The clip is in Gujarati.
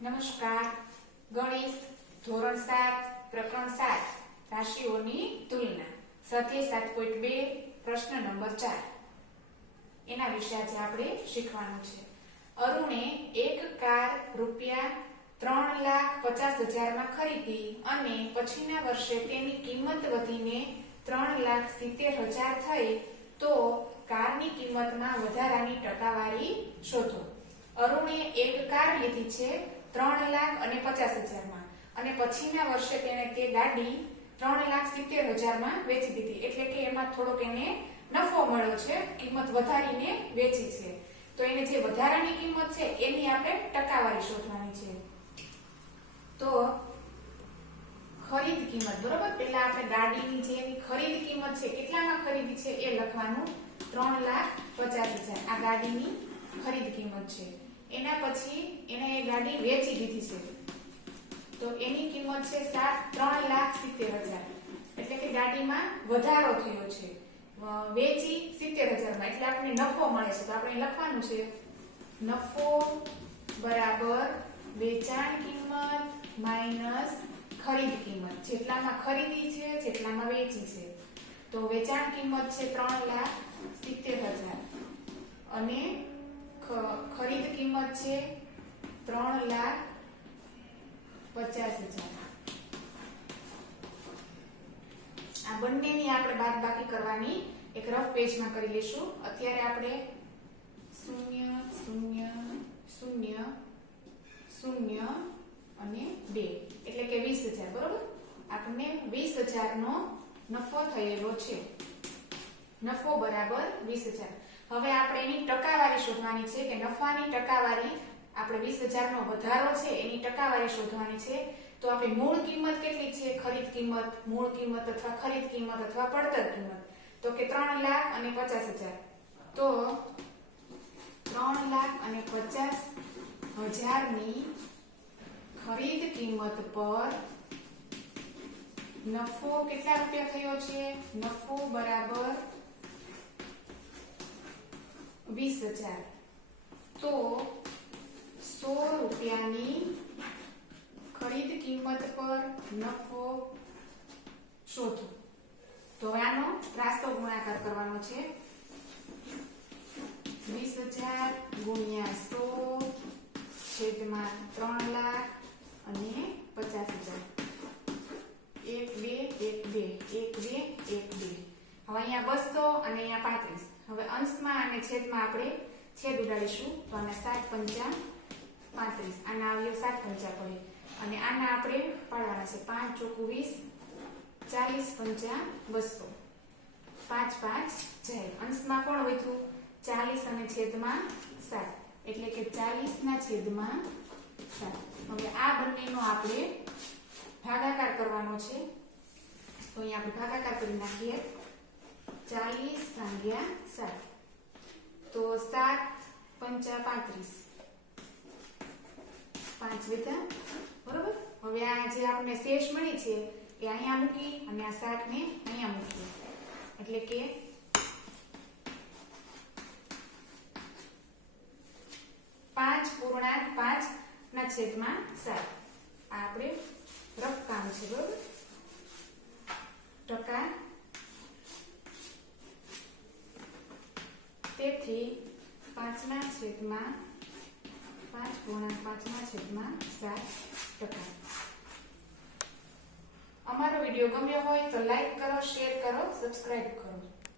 નમસ્કાર. ગણિત ધોરણ 7 પ્રકરણ 7 રાશિઓની તુલના સ્વાધ્યાય 7.2 પ્રશ્ન નંબર 4 એના વિશે આજે આપણે શીખવાનું છે. અરુણે એક કાર રૂપિયા 3,50,000 માં ખરીદી અને પછીના વર્ષે તેની કિંમત વધીને 3,70,000 થઈ તો કારની કિંમતમાં વધારાની ટકાવારી શોધો. અરુણે એક કાર લીધી છે 3,50,000 માં અને પછીના વર્ષે તેણે તે ગાડી 3,70,000 માં વેચી દીધી, એટલે કે એમાં થોડોક એને નફો મળ્યો છે, કિંમત વધારીને વેચી છે. તો એને જે વધારાની કિંમત છે એની આપણે ટકાવારી શોધવાની છે. તો ખરીદ કિંમત, બરોબર, પહેલા આપણે ગાડીની જે એની ખરીદ કિંમત છે, કેટલામાં ખરીદી છે એ લખવાનું. 3,50,000 આ ગાડીની ખરીદ કિંમત છે. એના પછી એને એ ગાડી વેચી દીધી છે તો એની કિંમત છે 3,70,000, એટલે કે ગાડીમાં વધારો થયો છે. વેચી 70,000 માં, એટલે આપણને નફો મળે છે. તો આપણે લખવાનું છે નફો બરાબર વેચાણ કિંમત માઈનસ ખરીદ કિંમત. જેટલામાં ખરીદી છે જેટલામાં વેચી છે. તો વેચાણ કિંમત છે 3,70,000 અને ખરીદ કિંમત છે 3,50,000. આ બંનેની આપણે બાદબાકી કરવાની એક રફ પેજમાં કરી લઈશું. અત્યારે આપણે 0 0 0 0 અને 2 એટલે કે 20,000, બરોબર. આપણને 20,000 નો નફો થયેલો છે. નફો બરાબર 20,000. હવે આપણે એની ટકાવારી શોધવાની છે કે નફાની ટકાવારી. આપણે 20,000 નો વધારો છે એની ટકાવારી શોધવાની છે. તો આપણે મૂળ કિંમત કેટલી છે, ખરીદ કિંમત, મૂળ કિંમત અથવા ખરીદ કિંમત અથવા પડતર કિંમત, તો કે 3,50,000. તો 3,50,000 ની ખરીદ કિંમત પર નફો કેટલા રૂપિયા થયો છે? નફો બરાબર 20,000. તો 100 રૂપિયાની ખરીદ કિંમત પર નફો શોધો. તો આનો રાસ્તો ગુણાકાર કરવાનો છે. 20,000 ગુણ્યા 100 છેદમાં 3,00,000 અને 50,000. 1 2 1 2 1 2 1 2. હવે અહીંયા 200 અને અહીંયા 35. હવે અંશમાં અને છેદમાં આપણે છેદ ઉડાડીશું. તો આના 7 પંચા 35. આના આવ્યો 7 પંચા પડે અને આના આપણે પાડવાના છે 5 ચોકુ 20, 40 પંચા 200. 5 5 જાય. અંશમાં કોણ વધ્યું? 40 અને છેદમાં 7, એટલે કે 40 ના છેદમાં 7. હવે આ બંનેનો આપણે ભાગાકાર કરવાનો છે. તો અહીંયા આપણે ભાગાકાર કરી નાખીએ. 40 ભાગ્યા 7, તો 7 પંચા 35. 5 વધ્યા, બરોબર. હવે આ જે આપણે શેષ મળી છે એ અહીંયા મૂકી અને આ 7 ને અહીંયા મૂકીએ, એટલે કે 5.5 ના છેદમાં 7. આ આપણે રફ કામ છે, બરોબર. ટકા. તેથી 5 ના છેદમાં 5.5 ના છેદમાં 7%. અમારો વિડીયો ગમ્યો હોય તો લાઈક કરો, શેર કરો, સબસ્ક્રાઇબ કરો.